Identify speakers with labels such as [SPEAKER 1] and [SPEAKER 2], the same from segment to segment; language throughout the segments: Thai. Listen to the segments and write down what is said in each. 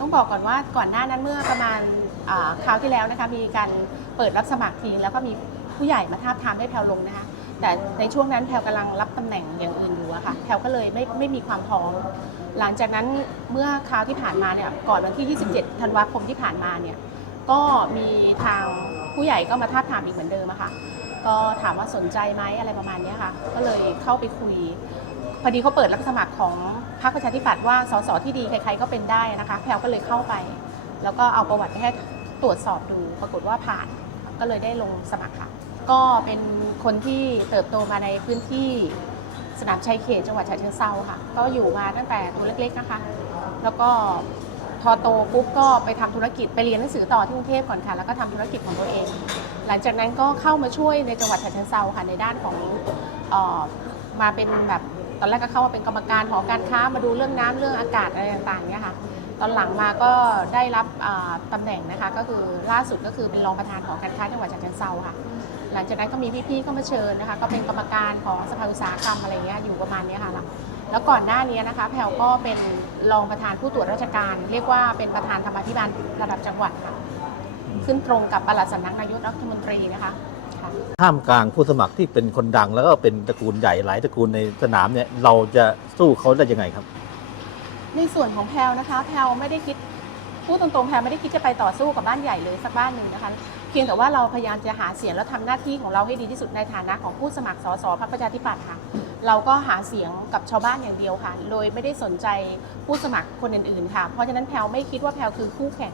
[SPEAKER 1] ต้องบอกก่อนว่าก่อนหน้านั้นเมื่อประมาณอ่าคราวที่แล้วนะคะมีการเปิดรับสมัครทีแล้วก็มีผู้ใหญ่มาทาบทามให้แพลวลงนะคะ แต่ในช่วงนั้นแพลวกำลังรับตำแหน่งอย่างอื่นอยู่อะค่ะแพลวก็เลยไม่ไม่มีความพร้อมหลังจากนั้นเมื่อคราวที่ผ่านมาเนี่ยก่อนวันที่ 27 ธันวาคมที่ผ่านมาเนี่ยก็มีทางผู้ใหญ่ก็มาทาบทามอีกเหมือนเดิมอะค่ะ ก็ถามว่าสนใจไหมอะไรประมาณเนี้ยค่ะ ก็เลยเข้าไปคุย พอดีเขาเปิดรับสมัครของพรรคประชาธิปัตย์ว่าสสที่ดีใครๆก็เป็นได้นะคะ แพลวก็เลยเข้าไป แล้วก็เอาประวัติไปให้ตรวจสอบดู ปรากฏว่าผ่านก็เลยได้ลงสมัครค่ะ ก็เป็นคนที่เติบโตมาในพื้นที่สนามชัยเขตจังหวัดฉะเชิงเทราค่ะ ก็อยู่มาตั้งแต่ตัวเล็กๆนะคะ แล้วก็พอโตปุ๊บก็ไปทำธุรกิจไปเรียนหนังสือต่อที่กรุงเทพก่อนค่ะ แล้วก็ทำธุรกิจของตัวเอง หลังจากนั้นก็เข้ามาช่วยในจังหวัดฉะเชิงเทราค่ะในด้านของออมาเป็นแบบ ตอนแรกก็เข้ามาเป็นกรรมการหอการค้ามาดูเรื่องน้ำเรื่องอากาศอะไรต่างๆเนี่ยค่ะตอนหลังมาก็ได้รับอ่าตำแหน่งนะคะก็คือล่าสุดก็คือเป็นรองประธานหอการค้าจังหวัดฉะเชิงเทราค่ะ หลังจากนั้นก็มีพี่ๆเข้ามาเชิญนะคะ ก็เป็นกรรมการของสภาอุตสาหกรรมอะไรเงี้ยอยู่ประมาณเนี้ยค่ะแล้วก่อนหน้านี้นะคะแพลวก็เป็นรองประธานผู้ตรวจราชการ เรียกว่าเป็นประธานธรรมาธิบาลระดับจังหวัดค่ะ ขึ้นตรงกับปลัดสำนักนายกรัฐมนตรีนะคะ ค่ะ
[SPEAKER 2] ท่ามกลางผู้สมัครที่เป็นคนดัง แล้วก็เป็นตระกูลใหญ่หลายตระกูลในสนามเนี่ย เราจะสู้เขาได้ยังไงครับ
[SPEAKER 1] ในส่วนของแพลวนะคะ แพลวไม่ได้คิดพูดตรงๆแพลวไม่ได้คิดจะไปต่อสู้กับบ้านใหญ่เลยสักบ้านหนึ่งนะคะ เพียงแต่ว่าเราพยายามจะหาเสียงแล้วทำหน้าที่ของเราให้ดีที่สุดในฐานะของผู้สมัครสสพรรคประชาธิปัตย์ค่ะ เราก็หาเสียงกับชาวบ้านอย่างเดียวค่ะ โดยไม่ได้สนใจผู้สมัครคนอื่นๆค่ะ เพราะฉะนั้นแพลวไม่คิดว่าแพลวคือคู่แข่ง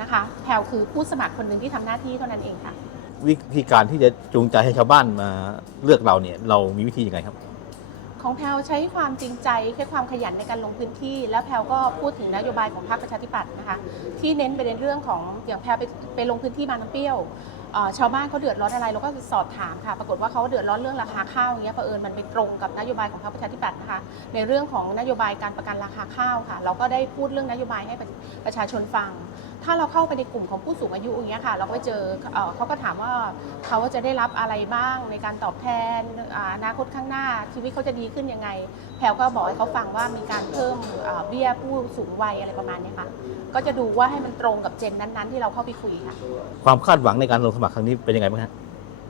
[SPEAKER 1] นะคะ แพลวคือผู้สมัครคนหนึ่งที่ทำหน้าที่เท่านั้นเองค่ะ
[SPEAKER 2] วิธีการที่จะจูงใจให้ชาวบ้านมาเลือกเราเนี่ยเรามีวิธียังไงครับ
[SPEAKER 1] ของแพลวใช้ความจริงใจใช้ความขยันในการลงพื้นที่ แล้วแพลวก็พูดถึงนโยบายของพรรคประชาธิปัตย์นะคะที่เน้นไปในเรื่องของอย่างแพลวไปไปลงพื้นที่บางน้ำเปรี้ยวชาวบ้านเขาเดือดร้อนอะไรเราก็สอบถามค่ะ ปรากฏว่าเขาเดือดร้อนเรื่องราคาข้าวอย่างเงี้ยเผอิญมันไปตรงกับนโยบายของพรรคประชาธิปัตย์นะคะในเรื่องของนโยบายการประกันราคาข้าวค่ะ เราก็ได้พูดเรื่องนโยบายให้ประชาชนฟัง ถ้าเราเข้าไปในกลุ่มของผู้สูงอายุอย่างเงี้ยค่ะ เราก็ไปเจอเอ่อเขาก็ถามว่าเขาจะได้รับอะไรบ้างในการตอบแทนอ่าอนาคตข้างหน้า ชีวิตเขาจะดีขึ้นยังไง แพลวก็บอกให้เขาฟังว่ามีการเพิ่มเอ่อเบี้ยผู้สูงวัยอะไรประมาณเนี้ยค่ะ ก็จะดูว่าให้มันตรงกับเจนนั้นๆ ที่เราเข้าไปคุยค่ะ
[SPEAKER 2] ความคาดหวังในการลงสมัครครั้งนี้เป็นยังไงบ้างฮะ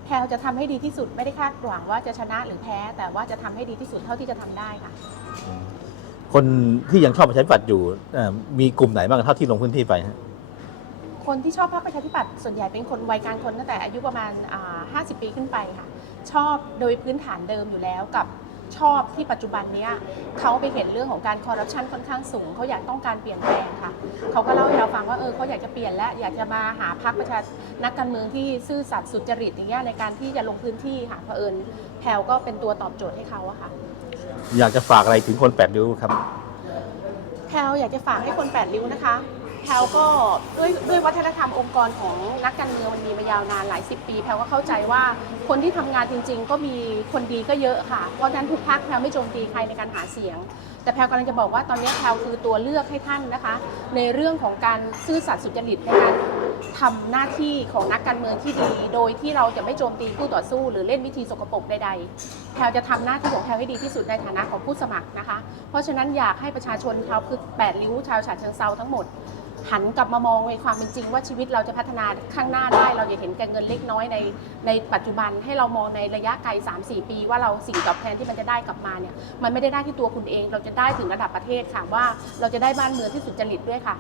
[SPEAKER 1] แพลวจะทำให้ดีที่สุดไม่ได้คาดหวังว่าจะชนะหรือแพ้ แต่ว่าจะทำให้ดีที่สุดเท่าที่จะทำได้ค่ะ
[SPEAKER 2] คนที่ยังชอบประชาธิปัตย์อยู่เอ่อมีกลุ่มไหนบ้างเท่าที่ลงพื้นที่ไปฮะ
[SPEAKER 1] คนที่ชอบพรรคประชาธิปัตย์ส่วนใหญ่เป็นคนวัยกลางคนตั้งแต่อายุประมาณอ่า50 ปีขึ้นไปค่ะ ชอบโดยพื้นฐานเดิมอยู่แล้วกับชอบที่ปัจจุบันเนี้ยเขาไปเห็นเรื่องของการคอร์รัปชันค่อนข้างสูงเขาอยากต้องการเปลี่ยนแปลงค่ะเขาก็เล่าให้เราฟังว่าเออเขาอยากจะเปลี่ยนและอยากจะมาหาพรรคประชานักการเมืองที่ซื่อสัตย์สุจริตอย่างเงี้ยในการที่จะลงพื้นที่ค่ะเผอิญแพลวก็เป็นตัวตอบโจทย์ให้เขาอะค่ะ
[SPEAKER 2] อยากจะฝากอะไรถึงคนแปดริ้วครับ
[SPEAKER 1] แพลวอยากจะฝากให้คนแปดริ้วนะคะ แพลวก็ด้วยด้วยวัฒนธรรมองค์กรของนักการเมืองมันมีมายาวนานหลายสิบปีแพลวก็เข้าใจว่าคนที่ทำงานจริง ๆ ก็มีคนดีก็เยอะค่ะ เพราะฉะนั้นทุกพักแพลวไม่โจมตีใครในการหาเสียง แต่แพลวกำลังจะบอกว่าตอนนี้แพลวคือตัวเลือกให้ท่านนะคะ ในเรื่องของการซื่อสัตย์สุจริตในการทำหน้าที่ของนักการเมืองที่ดี โดยที่เราจะไม่โจมตีคู่ต่อสู้ หรือเล่นวิธีสกปรกใดๆแพลวจะทำหน้าที่ของแพลวให้ดีที่สุดในฐานะของผู้สมัครนะคะ เพราะฉะนั้นอยากให้ประชาชนชาวคือแปดริ้วชาวฉะเชิงเซาทั้งหมด หันกลับมามองในความเป็นจริงว่าชีวิตเราจะพัฒนาข้างหน้าได้ เราอย่าเห็นแก่เงินเล็กน้อยในในปัจจุบันให้เรามองในระยะไกล 3-4 ปี ว่าเราสิ่งตอบแทนที่มันจะได้กลับมาเนี่ยมันไม่ได้ได้ที่ตัวคุณเอง เราจะได้ถึงระดับประเทศค่ะว่าเราจะได้บ้านเมืองที่สุจริตด้วยค่ะ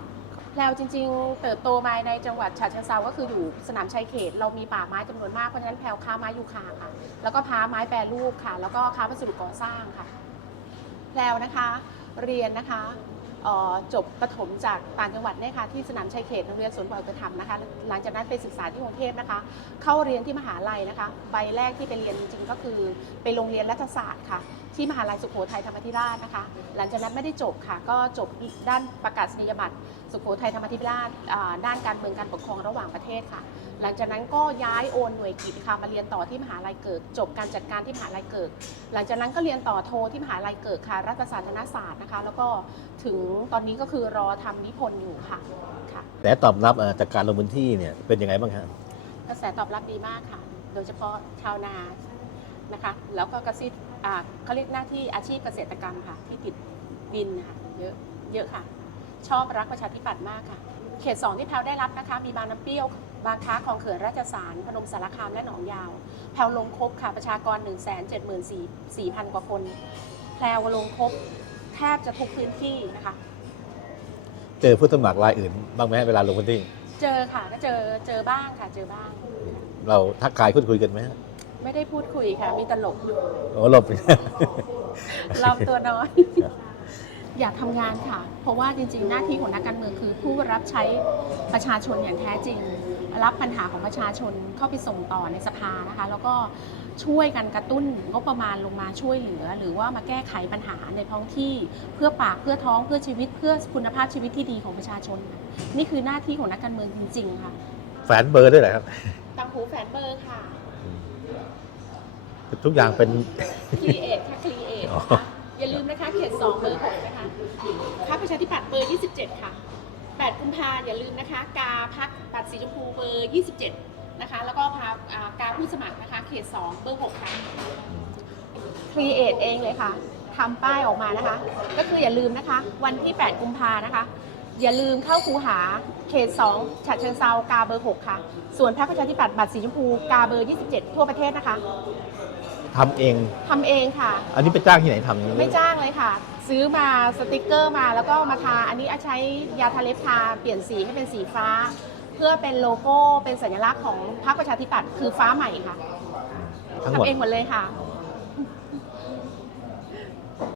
[SPEAKER 1] แล้วจริงๆ เติบโตมาในจังหวัดฉะเชิงเซาก็คืออยู่สนามชัยเขต เรามีป่าไม้จำนวนมาก เพราะฉะนั้นแพลวค้าไม้ยูคาค่ะ แล้วก็ค้าไม้แปรรูปค่ะ แล้วก็ค้าวัสดุก่อสร้างค่ะ แล้วนะคะ เรียนนะคะ จบประถมจากต่างจังหวัดเนี่ยค่ะที่สนามชัยเขตโรงเรียนสวนปล่อยอุปถัมนะคะหลังจากนั้นไปศึกษาที่กรุงเทพนะคะ เข้าเรียนที่มหาลัยนะคะ ใบแรกที่ไปเรียนจริงๆก็คือไปโรงเรียนรัฐศาสตร์ค่ะ ที่มหาลัยสุโขทัยธรรมาธิราชนะคะ หลังจากนั้นไม่ได้จบค่ะ ก็จบด้านประกาศนียบัตรสุโขทัยธรรมาธิราชอ่าด้านการเมืองการปกครองระหว่างประเทศค่ะ หลังจากนั้นก็ย้ายโอนหน่วยกิจค่ะมาเรียนต่อที่มหาลัยเกิด จบการจัดการที่มหาลัยเกิด หลังจากนั้นก็เรียนต่อโทที่มหาลัยเกิดค่ะ รัฐศาสตร์ธนศาสตร์นะคะ แล้วก็ถึงตอนนี้ก็คือรอทำนิพนธ์อยู่ค่ะค่ะ
[SPEAKER 2] แต่ตอบรับเอ่อจากการลงพื้นที่เนี่ยเป็นยังไงบ้างครับ
[SPEAKER 1] กระแสตอบรับดีมากค่ะ โดยเฉพาะชาวนา นะคะ แล้วก็เกษตรอ่าเขาเรียกหน้าที่อาชีพเกษตรกรรมค่ะ ที่ติดดินนะคะเยอะเยอะค่ะ ชอบรักประชาธิปัตย์มากค่ะ เขตสองที่แพลวได้รับนะคะ มีบางน้ำเปรี้ยว บางค้าของเขื่อนราชสารพนมสารคามและหนองยาว แพลวลงครบค่ะ ประชากร 1 7 4 4 0 0 0กว่าคน แพลวลงครบแทบจะทุกพื้นที่นะคะ
[SPEAKER 2] เจอผู้สมัครรายอื่น บ้างไหมเวลาลงพื้นที่
[SPEAKER 1] เจอค่ะก็เจอเจอบ้างค่ะเจอบ้าง
[SPEAKER 2] เราทักทายพูดคุยกันไหมฮะ
[SPEAKER 1] ไม่ได้พูดคุยค่ะ มีตลกอยู่
[SPEAKER 2] โอ้หลบ
[SPEAKER 1] เราตัวน้อย
[SPEAKER 2] ครับ
[SPEAKER 1] อยากทำงานค่ะ เพราะว่าจริง ๆ หน้าที่ของนักการเมืองคือ ผู้รับใช้ประชาชนอย่างแท้จริง รับปัญหาของประชาชนเข้าไปส่งต่อในสภานะคะ แล้วก็ช่วยกันกระตุ้นงบประมาณลงมาช่วยเหลือ หรือว่ามาแก้ไขปัญหาในท้องที่เพื่อปากเพื่อท้องเพื่อชีวิตเพื่อคุณภาพชีวิตที่ดีของประชาชนค่ะนี่คือหน้าที่ของนักการเมืองจริง ๆ ค่ะ
[SPEAKER 2] แฝนเบอร์ด้วยเหรอครับ
[SPEAKER 1] ตังหูแฝนเบอร์ค่ะ
[SPEAKER 2] ทุกอย่างเป็น
[SPEAKER 1] ครีเอทค่ะครีเอท
[SPEAKER 2] อ๋อ
[SPEAKER 1] ค่ะอย่าลืมนะคะเขต2เบอร์6นะคะพรรคประชาธิปัตย์เบอร์27ค่ะ8กุมภาอย่าลืมนะคะ กาพักบัตรสีชมพูเบอร์27นะคะ แล้วก็พาอ่ากาผู้สมัครนะคะ เขต2เบอร์6ค่ะ ครีเอทเองเลยค่ะทำป้ายออกมานะคะ ก็คืออย่าลืมนะคะ วันที่ 8 กุมภานะคะ อย่าลืมเข้าคูหาเขต 2ฉะเชิงเซากาเบอร์ 6 ค่ะ ส่วนพรรคประชาธิปัตย์บัตรสีชมพูกาเบอร์ 27 ทั่วประเทศนะคะ
[SPEAKER 2] ทำเอง
[SPEAKER 1] ทำเองค่ะ
[SPEAKER 2] อันนี้ไปจ้างที่ไหนทำอย่างนี้
[SPEAKER 1] ไม่จ้างเลยค่ะ ซื้อมาสติกเกอร์มาแล้วก็มาทา อันนี้อาใช้ยาทาเล็บทาเปลี่ยนสีให้เป็นสีฟ้า เพื่อเป็นโลโก้เป็นสัญลักษณ์ของพรรคประชาธิปัตย์คือฟ้าใหม่ค่ะ
[SPEAKER 2] ทั้งหมด
[SPEAKER 1] ทำเองหมดเลยค่ะ